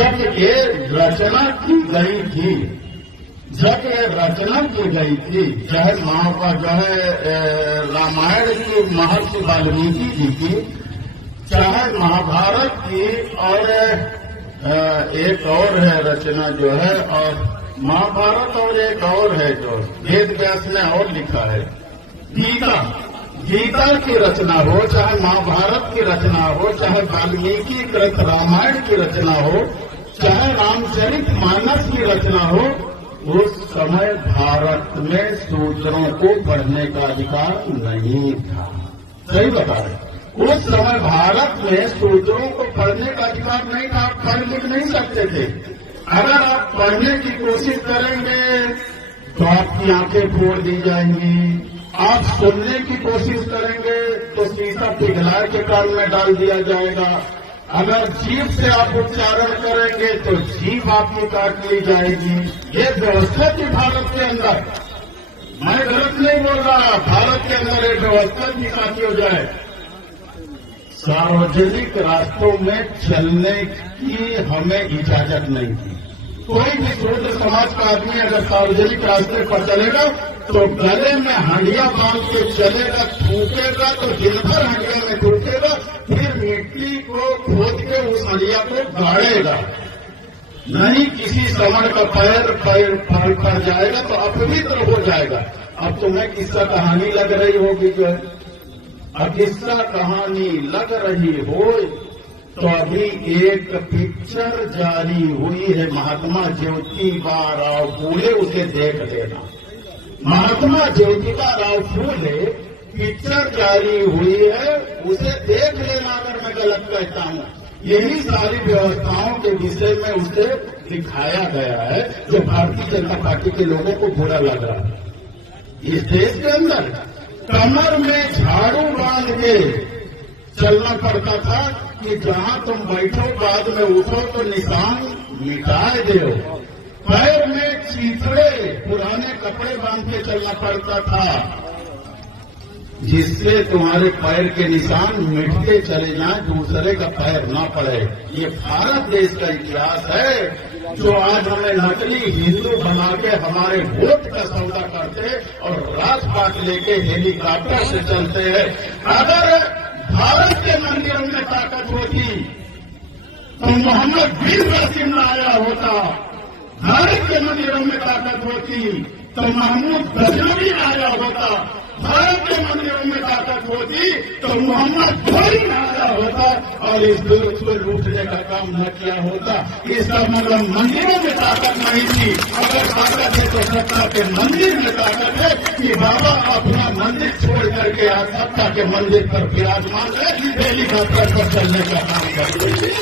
जब ये रचना की गई थी, जब ये रचना की गई थी, चाहे जो है रामायण की महर्षि वाल्मीकि जी की, चाहे महाभारत की, और एक और है रचना जो है, और महाभारत और एक और है जो वेद व्यास ने और लिखा है, गीता की रचना हो, चाहे महाभारत की रचना हो, चाहे वाल्मीकि कृत रामायण की रचना हो, चाहे रामचरित मानस की रचना हो, उस समय भारत में शूद्रों को पढ़ने का अधिकार नहीं था। सही बता रहे, उस समय भारत में शूद्रों को पढ़ने का अधिकार नहीं था। आप पढ़ लिख नहीं सकते थे। अगर आप पढ़ने की कोशिश करेंगे तो आपकी आंखें फोड़ दी जाएंगी। आप सुनने की कोशिश करेंगे तो शीशा पिघला के कान में डाल दिया जाएगा। अगर जीभ से आप उच्चारण करेंगे तो जीभ आपकी काट ली जाएगी। ये व्यवस्था थी भारत के अंदर। मैं गलत नहीं बोल रहा, भारत के अंदर एक व्यवस्था की साथी हो जाए। सार्वजनिक रास्तों में चलने की हमें इजाजत नहीं थी। कोई भी शूद्र समाज का आदमी अगर सार्वजनिक रास्ते पर चलेगा तो गले में हंडिया बांध के चलेगा, थूकेगा तो दिन भर हंडिया में थूकेगा, फिर मिट्टी को खोद के उस हंडिया को गाड़ेगा। नहीं किसी श्रवण का पैर पर जाएगा तो अपवित्र हो जाएगा। अब तुम्हें किस्सा कहानी लग रही होगी जो है, अब किस्सा कहानी लग रही हो तो अभी एक पिक्चर जारी हुई है महात्मा ज्योतिबा राव फूले, उसे देख लेना। महात्मा ज्योतिबा राव फूले पिक्चर जारी हुई है, उसे देख लेना अगर मैं गलत कहता हूं। यही सारी व्यवस्थाओं के विषय में उसे दिखाया गया है जो भारतीय जनता पार्टी के लोगों को बुरा लग रहा है। इस देश के अंदर कमर में झाड़ू बांध के चलना पड़ता था कि जहां तुम बैठो बाद में उठो तो निशान मिटाए दो। पैर में चीथड़े पुराने कपड़े बांध के चलना पड़ता था जिससे तुम्हारे पैर के निशान मिटते चले जाएं, दूसरे का पैर ना पड़े। ये भारत देश का इतिहास है जो आज हमें नकली हिंदू बना के हमारे वोट का सौदा करते और राजपाट लेके हेलीकॉप्टर से चलते हैं। अगर भारत के मंदिरों में ताकत होती तो मोहम्मद बिन कासिम न आया होता। भारत के मंदिरों में ताकत होती तो महमूद गजनवी न आया होता। भारत के मंदिरों में ताकत होती तो मोहम्मद घोरी न आया होता और इस देश को लूटने का काम न किया होता। इसका मतलब मंदिरों में ताकत नहीं थी। अगर ताकत है तो सत्ता के मंदिर में ताकत है कि बाबा अपना मंदिर छोड़ करके आज सत्ता के मंदिर पर विराजमान है, हेलीकॉप्टर पर चलने का काम करते हैं।